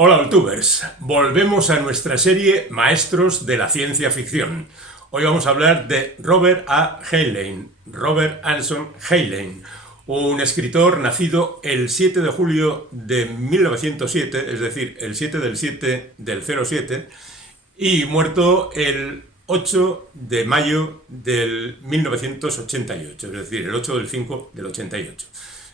Hola, Altubers. Volvemos a nuestra serie Maestros de la Ciencia Ficción. Hoy vamos a hablar de Robert A. Heinlein, Robert Anson Heinlein, un escritor nacido el 7 de julio de 1907, es decir, el 7 del 7 del 07, y muerto el 8 de mayo del 1988, es decir, el 8 del 5 del 88.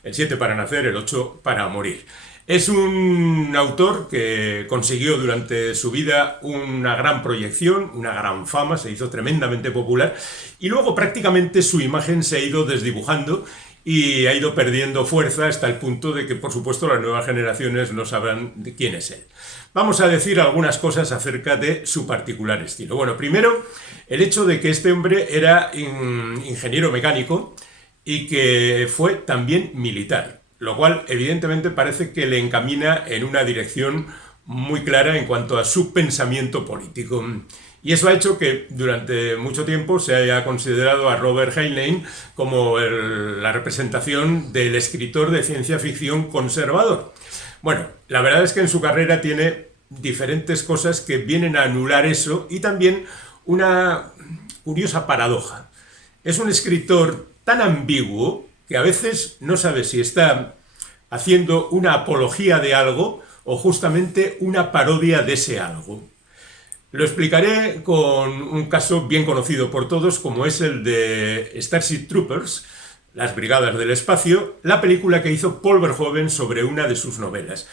El 7 para nacer, el 8 para morir. Es un autor que consiguió durante su vida una gran proyección, una gran fama, se hizo tremendamente popular y luego prácticamente su imagen se ha ido desdibujando y ha ido perdiendo fuerza hasta el punto de que, por supuesto, las nuevas generaciones no sabrán de quién es él. Vamos a decir algunas cosas acerca de su particular estilo. Bueno, primero, el hecho de que este hombre era ingeniero mecánico y que fue también militar, lo cual evidentemente parece que le encamina en una dirección muy clara en cuanto a su pensamiento político. Y eso ha hecho que durante mucho tiempo se haya considerado a Robert Heinlein como la representación del escritor de ciencia ficción conservador. Bueno, la verdad es que en su carrera tiene diferentes cosas que vienen a anular eso y también una curiosa paradoja. Es un escritor tan ambiguo que a veces no sabe si está haciendo una apología de algo o justamente una parodia de ese algo. Lo explicaré con un caso bien conocido por todos, como es el de Starship Troopers, Las Brigadas del Espacio, la película que hizo Paul Verhoeven sobre una de sus novelas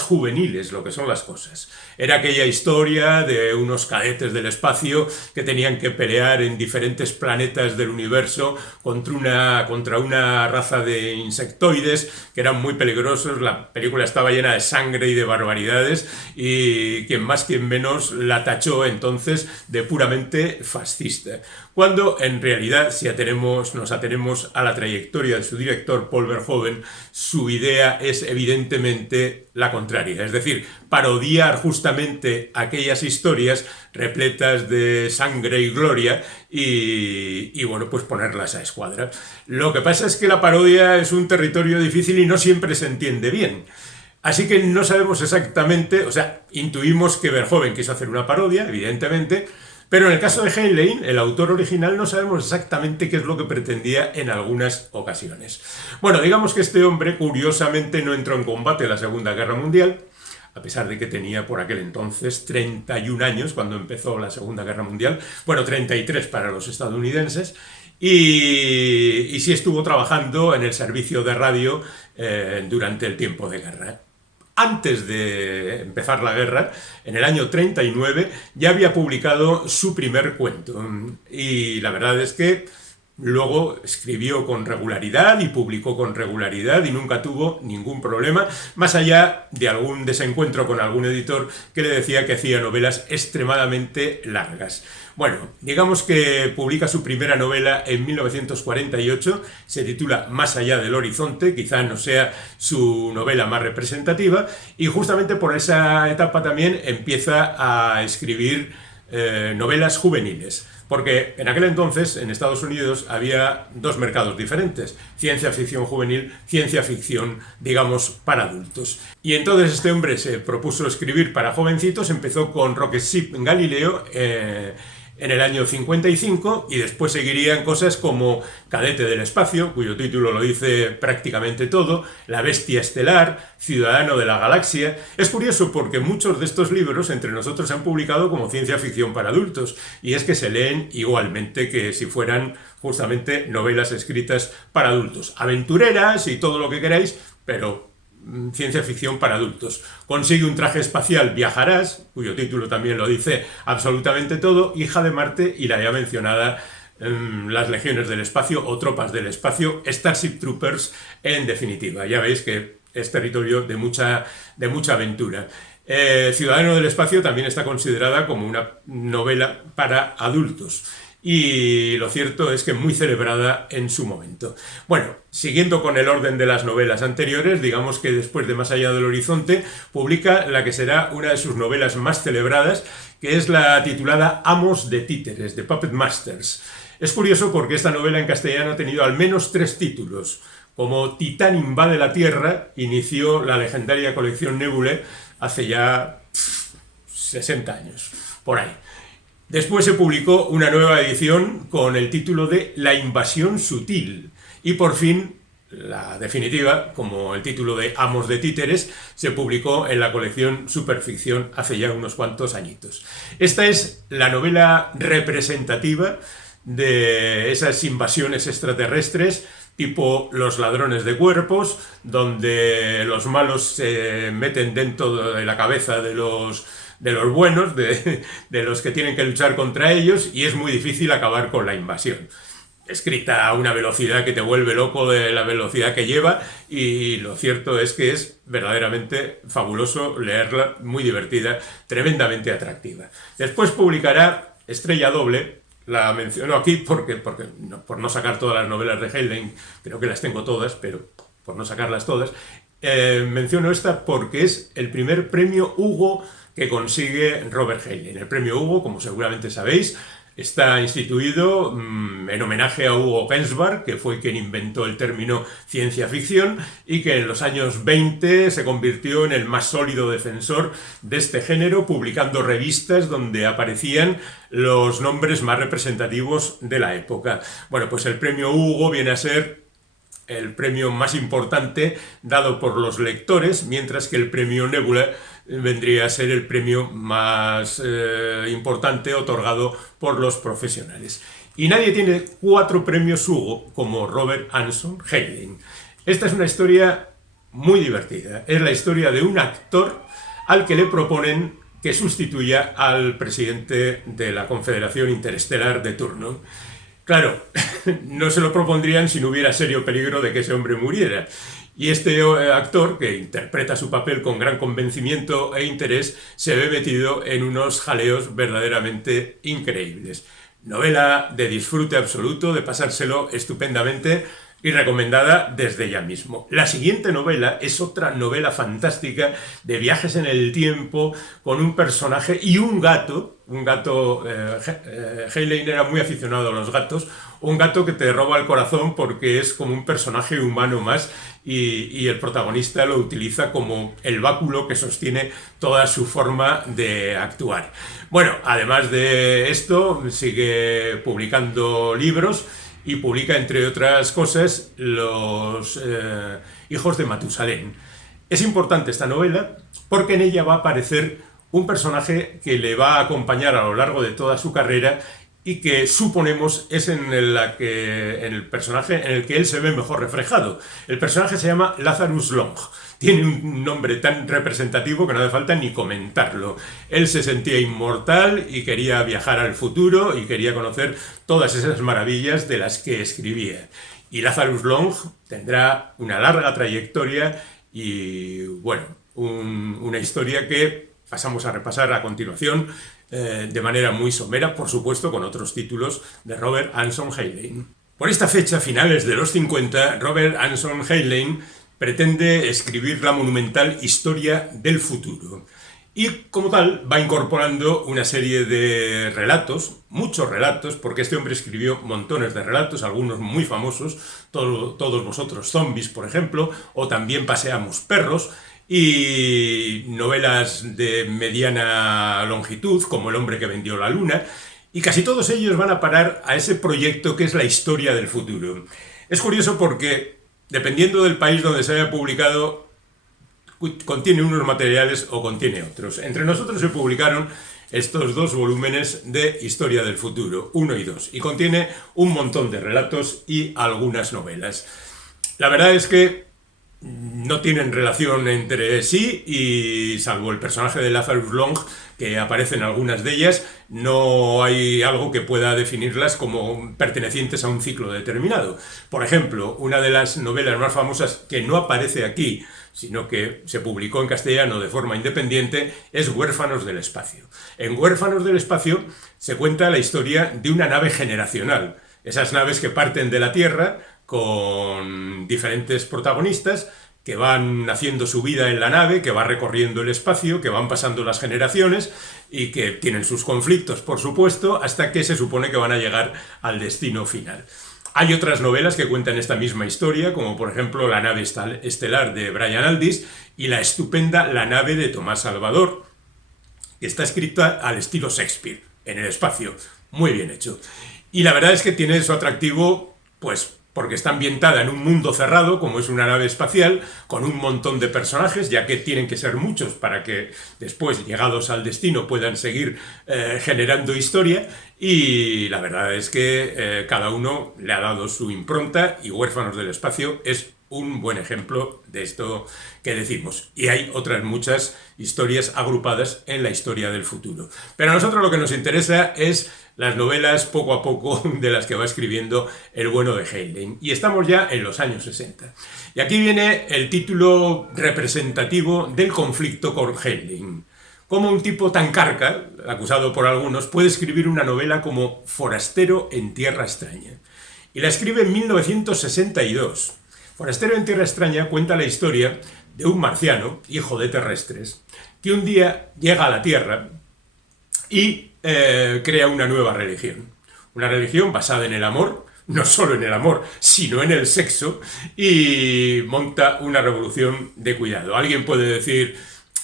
juveniles, lo que son las cosas. Era aquella historia de unos cadetes del espacio que tenían que pelear en diferentes planetas del universo contra una raza de insectoides que eran muy peligrosos. La película estaba llena de sangre y de barbaridades y quien más quien menos la tachó entonces de puramente fascista. Cuando en realidad, si nos atenemos a la trayectoria de su director Paul Verhoeven, su idea es evidentemente la contraria, es decir, parodiar justamente aquellas historias repletas de sangre y gloria y bueno, pues ponerlas a escuadra. Lo que pasa es que la parodia es un territorio difícil y no siempre se entiende bien. Así que no sabemos exactamente, o sea, intuimos que Verhoeven quiso hacer una parodia, evidentemente, pero en el caso de Heinlein, el autor original, no sabemos exactamente qué es lo que pretendía en algunas ocasiones. Bueno, digamos que este hombre curiosamente no entró en combate en la Segunda Guerra Mundial, a pesar de que tenía por aquel entonces 31 años cuando empezó la Segunda Guerra Mundial, bueno, 33 para los estadounidenses, y sí estuvo trabajando en el servicio de radio durante el tiempo de guerra. Antes de empezar la guerra, en el año 39, ya había publicado su primer cuento. Y la verdad es que luego escribió con regularidad y publicó con regularidad y nunca tuvo ningún problema, más allá de algún desencuentro con algún editor que le decía que hacía novelas extremadamente largas. Bueno, digamos que publica su primera novela en 1948, se titula Más allá del horizonte, quizá no sea su novela más representativa, y justamente por esa etapa también empieza a escribir novelas juveniles. Porque en aquel entonces, en Estados Unidos, había dos mercados diferentes: ciencia ficción juvenil, ciencia ficción, digamos, para adultos. Y entonces este hombre se propuso escribir para jovencitos, empezó con Rocket Ship en Galileo, en el año 55, y después seguirían cosas como Cadete del Espacio, cuyo título lo dice prácticamente todo, La Bestia Estelar, Ciudadano de la Galaxia. Es curioso porque muchos de estos libros entre nosotros se han publicado como ciencia ficción para adultos, y es que se leen igualmente que si fueran justamente novelas escritas para adultos, aventureras y todo lo que queráis, pero ciencia ficción para adultos. Consigue un traje espacial, Viajarás, cuyo título también lo dice absolutamente todo, Hija de Marte y la ya mencionada Las Legiones del Espacio o Tropas del Espacio, Starship Troopers, en definitiva. Ya veis que es territorio de mucha aventura. Ciudadano del Espacio también está considerada como una novela para adultos. Y lo cierto es que muy celebrada en su momento. Bueno, siguiendo con el orden de las novelas anteriores, digamos que después de Más allá del horizonte, publica la que será una de sus novelas más celebradas, que es la titulada Amos de Títeres, de Puppet Masters. Es curioso porque esta novela en castellano ha tenido al menos 3 títulos. Como Titán invade la Tierra, inició la legendaria colección Nebulae hace ya 60 años, por ahí. Después se publicó una nueva edición con el título de La invasión sutil y por fin la definitiva, como el título de Amos de Títeres, se publicó en la colección Superficción hace ya unos cuantos añitos. Esta es la novela representativa de esas invasiones extraterrestres tipo Los ladrones de cuerpos, donde los malos se meten dentro de la cabeza de los buenos, de los que tienen que luchar contra ellos, y es muy difícil acabar con la invasión. Escrita a una velocidad que te vuelve loco de la velocidad que lleva, y lo cierto es que es verdaderamente fabuloso leerla, muy divertida, tremendamente atractiva. Después publicará Estrella Doble. La menciono aquí porque por no sacar todas las novelas de Heinlein, creo que las tengo todas, pero por no sacarlas todas, menciono esta porque es el primer premio Hugo que consigue Robert Heinlein. El premio Hugo, como seguramente sabéis, está instituido en homenaje a Hugo Gernsback, que fue quien inventó el término ciencia ficción y que en los años 20 se convirtió en el más sólido defensor de este género, publicando revistas donde aparecían los nombres más representativos de la época. Bueno, pues el premio Hugo viene a ser el premio más importante dado por los lectores, mientras que el premio Nebula vendría a ser el premio más importante otorgado por los profesionales. Y nadie tiene 4 premios Hugo como Robert Anson Heinlein. Esta es una historia muy divertida. Es la historia de un actor al que le proponen que sustituya al presidente de la Confederación Interestelar de turno. Claro, no se lo propondrían si no hubiera serio peligro de que ese hombre muriera. Y este actor, que interpreta su papel con gran convencimiento e interés, se ve metido en unos jaleos verdaderamente increíbles. Novela de disfrute absoluto, de pasárselo estupendamente y recomendada desde ya mismo. La siguiente novela es otra novela fantástica de viajes en el tiempo con un personaje y un gato. Heinlein era muy aficionado a los gatos, un gato que te roba el corazón porque es como un personaje humano más y el protagonista lo utiliza como el báculo que sostiene toda su forma de actuar. Bueno, además de esto, sigue publicando libros y publica, entre otras cosas, Los hijos de Matusalén. Es importante esta novela porque en ella va a aparecer un personaje que le va a acompañar a lo largo de toda su carrera y que suponemos es en el personaje en el que él se ve mejor reflejado. El personaje se llama Lazarus Long. Tiene un nombre tan representativo que no hace falta ni comentarlo. Él se sentía inmortal y quería viajar al futuro y quería conocer todas esas maravillas de las que escribía. Y Lazarus Long tendrá una larga trayectoria y, bueno, una historia que pasamos a repasar a continuación de manera muy somera, por supuesto, con otros títulos de Robert Anson Heinlein. Por esta fecha, finales de los 50, Robert Anson Heinlein pretende escribir la monumental Historia del futuro. Y como tal va incorporando una serie de relatos, muchos relatos, porque este hombre escribió montones de relatos, algunos muy famosos, todos vosotros zombies, por ejemplo, o también Paseamos perros, y novelas de mediana longitud, como El hombre que vendió la luna, y casi todos ellos van a parar a ese proyecto que es la Historia del futuro. Es curioso porque, dependiendo del país donde se haya publicado, contiene unos materiales o contiene otros. Entre nosotros se publicaron estos 2 volúmenes de Historia del futuro, 1 y 2, y contiene un montón de relatos y algunas novelas. La verdad es que no tienen relación entre sí y, salvo el personaje de Lazarus Long, que aparece en algunas de ellas, no hay algo que pueda definirlas como pertenecientes a un ciclo determinado. Por ejemplo, una de las novelas más famosas que no aparece aquí, sino que se publicó en castellano de forma independiente, es Huérfanos del espacio. En Huérfanos del espacio se cuenta la historia de una nave generacional. Esas naves que parten de la Tierra con diferentes protagonistas que van haciendo su vida en la nave, que va recorriendo el espacio, que van pasando las generaciones y que tienen sus conflictos, por supuesto, hasta que se supone que van a llegar al destino final. Hay otras novelas que cuentan esta misma historia, como por ejemplo La nave estelar de Brian Aldiss y la estupenda La nave de Tomás Salvador, que está escrita al estilo Shakespeare, en el espacio, muy bien hecho. Y la verdad es que tiene su atractivo, pues porque está ambientada en un mundo cerrado, como es una nave espacial, con un montón de personajes, ya que tienen que ser muchos para que después, llegados al destino, puedan seguir generando historia. Y la verdad es que cada uno le ha dado su impronta, y Huérfanos del Espacio es un buen ejemplo de esto que decimos. Y hay otras muchas historias agrupadas en la historia del futuro. Pero a nosotros lo que nos interesa es las novelas poco a poco de las que va escribiendo el bueno de Heinlein. Y estamos ya en los años 60. Y aquí viene el título representativo del conflicto con Heinlein. ¿Cómo un tipo tan carca, acusado por algunos, puede escribir una novela como Forastero en tierra extraña? Y la escribe en 1962. Forastero en tierra extraña cuenta la historia de un marciano, hijo de terrestres, que un día llega a la Tierra y crea una nueva religión. Una religión basada en el amor, no solo en el amor, sino en el sexo, y monta una revolución de cuidado. Alguien puede decir,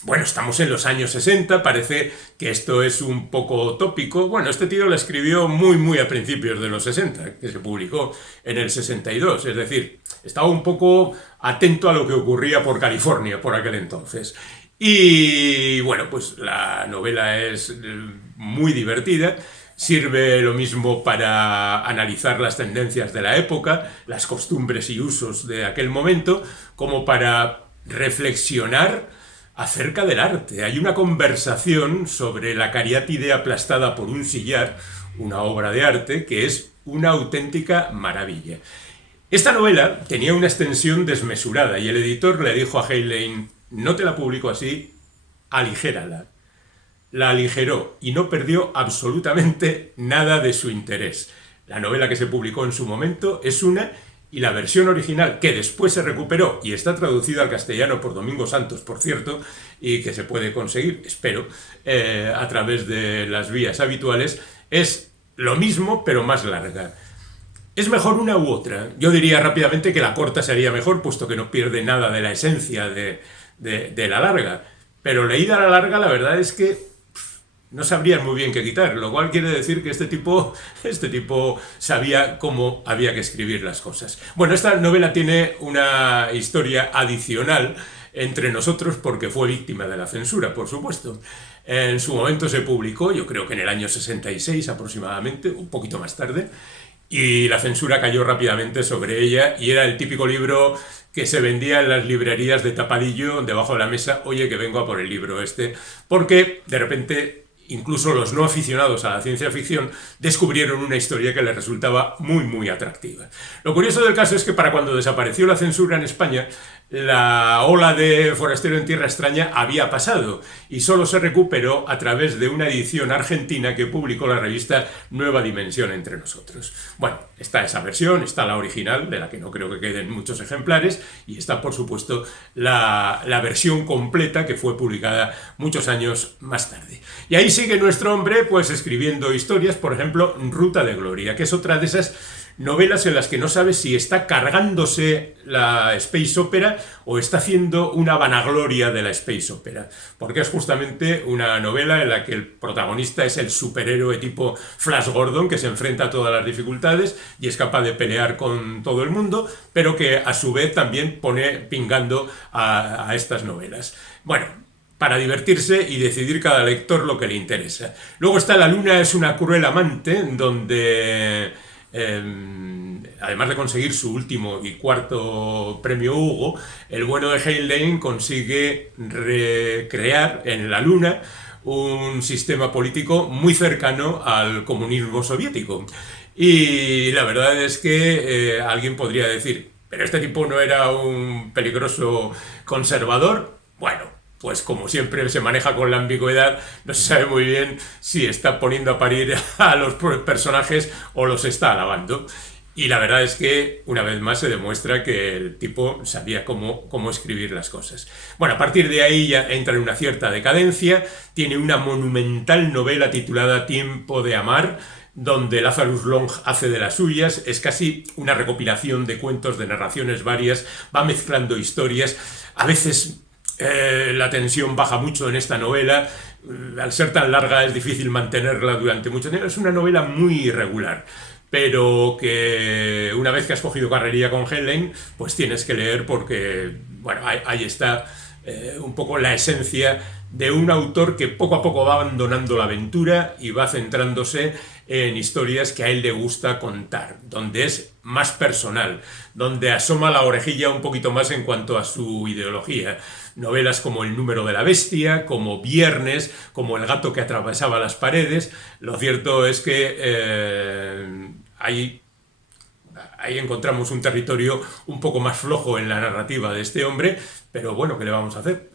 bueno, estamos en los años 60, parece que esto es un poco tópico. Bueno, este tío lo escribió muy a principios de los 60, que se publicó en el 62, es decir, estaba un poco atento a lo que ocurría por California por aquel entonces. Y bueno, pues la novela es muy divertida, sirve lo mismo para analizar las tendencias de la época, las costumbres y usos de aquel momento, como para reflexionar acerca del arte. Hay una conversación sobre la cariátide aplastada por un sillar, una obra de arte que es una auténtica maravilla. Esta novela tenía una extensión desmesurada y el editor le dijo a Heinlein, no te la publico así, aligérala. La aligeró y no perdió absolutamente nada de su interés. La novela que se publicó en su momento es una, y la versión original, que después se recuperó y está traducida al castellano por Domingo Santos, por cierto, y que se puede conseguir, espero, a través de las vías habituales, es lo mismo pero más larga. ¿Es mejor una u otra? Yo diría rápidamente que la corta sería mejor, puesto que no pierde nada de la esencia de la larga. Pero leída a la larga, la verdad es que no sabrían muy bien qué quitar, lo cual quiere decir que este tipo sabía cómo había que escribir las cosas. Bueno, esta novela tiene una historia adicional entre nosotros porque fue víctima de la censura, por supuesto. En su momento se publicó, yo creo que en el año 66 aproximadamente, un poquito más tarde, y la censura cayó rápidamente sobre ella y era el típico libro que se vendía en las librerías de tapadillo debajo de la mesa, oye que vengo a por el libro este, porque de repente incluso los no aficionados a la ciencia ficción descubrieron una historia que les resultaba muy atractiva. Lo curioso del caso es que para cuando desapareció la censura en España, la ola de Forastero en tierra extraña había pasado y solo se recuperó a través de una edición argentina que publicó la revista Nueva Dimensión entre nosotros. Bueno, está esa versión, está la original, de la que no creo que queden muchos ejemplares, y está, por supuesto, la versión completa que fue publicada muchos años más tarde. Y ahí sigue nuestro hombre, pues escribiendo historias, por ejemplo, Ruta de Gloria, que es otra de esas novelas en las que no sabes si está cargándose la space opera o está haciendo una vanagloria de la space opera, porque es justamente una novela en la que el protagonista es el superhéroe tipo Flash Gordon, que se enfrenta a todas las dificultades y es capaz de pelear con todo el mundo, pero que a su vez también pone pingando a estas novelas. Bueno, para divertirse y decidir cada lector lo que le interesa. Luego está La luna es una cruel amante, donde además de conseguir su último y cuarto premio Hugo, el bueno de Heinlein consigue recrear en la luna un sistema político muy cercano al comunismo soviético. Y la verdad es que alguien podría decir, ¿pero este tipo no era un peligroso conservador? Bueno, pues como siempre se maneja con la ambigüedad, no se sabe muy bien si está poniendo a parir a los personajes o los está alabando. Y la verdad es que una vez más se demuestra que el tipo sabía cómo escribir las cosas. Bueno, a partir de ahí ya entra en una cierta decadencia, tiene una monumental novela titulada Tiempo de amar, donde Lazarus Long hace de las suyas. Es casi una recopilación de cuentos, de narraciones varias, va mezclando historias. A veces la tensión baja mucho en esta novela. Al ser tan larga es difícil mantenerla durante mucho tiempo. Es una novela muy irregular, pero que una vez que has cogido carrería con Heinlein, pues tienes que leer porque, bueno, ahí está un poco la esencia de un autor que poco a poco va abandonando la aventura y va centrándose en historias que a él le gusta contar, donde es más personal, donde asoma la orejilla un poquito más en cuanto a su ideología. Novelas como El número de la bestia, como Viernes, como El gato que atravesaba las paredes. Lo cierto es que ahí encontramos un territorio un poco más flojo en la narrativa de este hombre, pero bueno, ¿qué le vamos a hacer?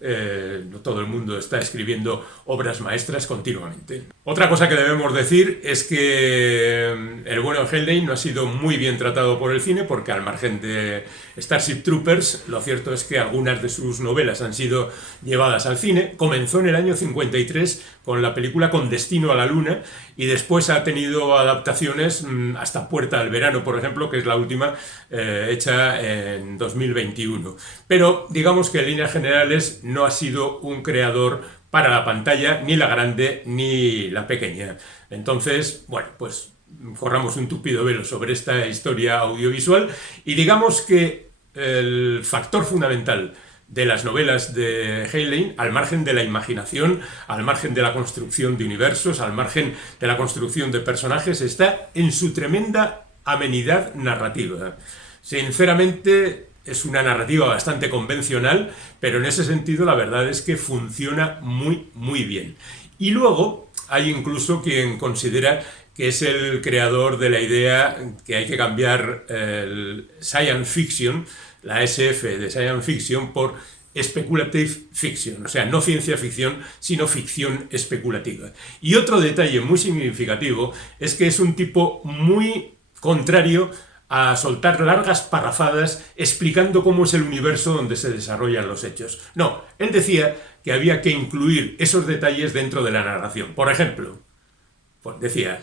No todo el mundo está escribiendo obras maestras continuamente. Otra cosa que debemos decir es que el bueno de Heinlein no ha sido muy bien tratado por el cine, porque al margen de Starship Troopers, lo cierto es que algunas de sus novelas han sido llevadas al cine. Comenzó en el año 53 con la película Con destino a la luna, y después ha tenido adaptaciones hasta Puerta al verano, por ejemplo, que es la última hecha en 2021. Pero digamos que en líneas generales no ha sido un creador para la pantalla, ni la grande ni la pequeña. Entonces, bueno, pues corramos un tupido velo sobre esta historia audiovisual y digamos que el factor fundamental de las novelas de Heinlein, al margen de la imaginación, al margen de la construcción de universos, al margen de la construcción de personajes, está en su tremenda amenidad narrativa. Sinceramente, es una narrativa bastante convencional, pero en ese sentido la verdad es que funciona muy, muy bien. Y luego hay incluso quien considera que es el creador de la idea que hay que cambiar el science fiction, la SF de science fiction, por speculative fiction, o sea, no ciencia ficción, sino ficción especulativa. Y otro detalle muy significativo es que es un tipo muy contrario a soltar largas parrafadas explicando cómo es el universo donde se desarrollan los hechos. No, él decía que había que incluir esos detalles dentro de la narración. Por ejemplo, pues decía,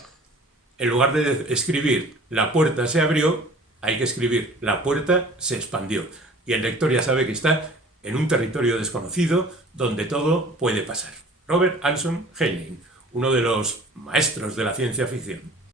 en lugar de escribir "la puerta se abrió", hay que escribir "la puerta se expandió". Y el lector ya sabe que está en un territorio desconocido donde todo puede pasar. Robert Anson Heinlein, uno de los maestros de la ciencia ficción.